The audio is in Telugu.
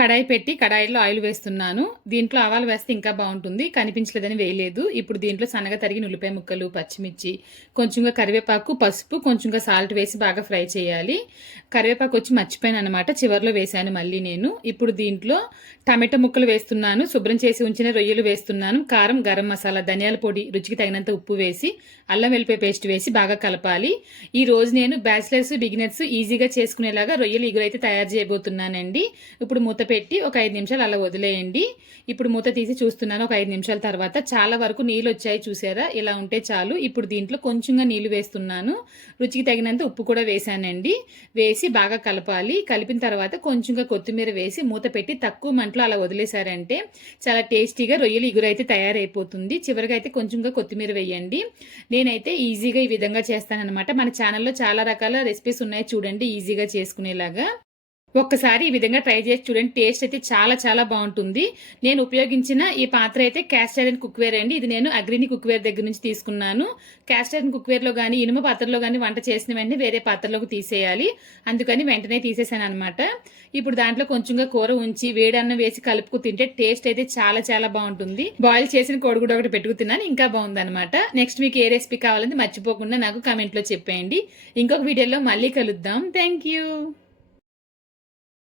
కడాయి పెట్టి కడాయిలో ఆయిల్ వేస్తున్నాను. దీంట్లో ఆవాలు వేస్తే ఇంకా బాగుంటుంది. కనిపించలేదని వేయలేదు. ఇప్పుడు దీంట్లో సన్నగా తరిగిన ఉల్లిపాయ ముక్కలు పచ్చిమిర్చి కొంచెంగా కరివేపాకు పసుపు కొంచెంగా సాల్ట్ వేసి బాగా ఫ్రై చేయాలి. కరివేపాకు వచ్చి మర్చిపోయాను అనమాట చివరిలో వేశాను మళ్ళీ నేను. ఇప్పుడు దీంట్లో టమాటా ముక్కలు వేస్తున్నాను. శుభ్రం చేసి ఉంచిన రొయ్యలు వేస్తున్నాను. కారం గరం మసాలా ధనియాల పొడి రుచికి తగినంత ఉప్పు వేసి అల్లం వెల్లిపాయ పేస్ట్ వేసి బాగా కలపాలి. ఈ రోజు నేను బ్యాచిలర్స్ బిగినర్స్ ఈజీగా చేసుకునేలాగా రొయ్యలు ఇగురైతే తయారు చేయబోతున్నానండి. ఇప్పుడు మూత పెట్టి ఒక ఐదు నిమిషాలు అలా వదిలేయండి. ఇప్పుడు మూత తీసి చూస్తున్నాను ఒక ఐదు నిమిషాల తర్వాత. చాలా వరకు నీళ్ళు వచ్చాయి చూసారా? ఇలా ఉంటే చాలు. ఇప్పుడు దీంట్లో కొంచెంగా నీళ్ళు వేస్తున్నాను. రుచికి తగినంత ఉప్పు కూడా వేసానండి వేసి బాగా కలపాలి. కలిపిన తర్వాత కొంచెంగా కొత్తిమీర వేసి మూత పెట్టి తక్కువ మంటలో అలా వదిలేశారంటే చాలా టేస్టీగా రొయ్యలు ఇగురైతే తయారైపోతుంది. చివరిగా అయితే కొంచెంగా కొత్తిమీర వేయండి. నేనైతే ఈజీగా ఈ విధంగా చేస్తానన్నమాట. మన ఛానల్లో చాలా రకాల రెసిపీస్ ఉన్నాయి చూడండి ఈజీగా చేసుకునేలాగా. ఒక్కసారి ఈ విధంగా ట్రై చేసి చూడండి. టేస్ట్ అయితే చాలా చాలా బాగుంటుంది. నేను ఉపయోగించిన ఈ పాత్ర అయితే క్యాస్ట్ ఐరన్ కుక్వేర్ అండి. ఇది నేను అగ్రిని కుక్వేర్ దగ్గర నుంచి తీసుకున్నాను. క్యాస్ట్ ఐరన్ కుక్వేర్లో కానీ ఇనుమ పాత్రలో కానీ వంట చేసిన వెంటనే వేరే పాత్రలోకి తీసేయాలి. అందుకని వెంటనే తీసేసాను అనమాట ఇప్పుడు దాంట్లో కొంచెంగా కూర ఉంచి వేడన్నం వేసి కలుపుకు తింటే టేస్ట్ అయితే చాలా చాలా బాగుంటుంది. బాయిల్ చేసిన కోడిగుడ్డ ఒకటి పెట్టుకుతున్నాను ఇంకా బాగుందనమాట నెక్స్ట్ మీకు ఏ రెసిపీ కావాలని మర్చిపోకుండా నాకు కమెంట్లో చెప్పేయండి. ఇంకొక వీడియోలో మళ్ళీ కలుద్దాం. Thank you.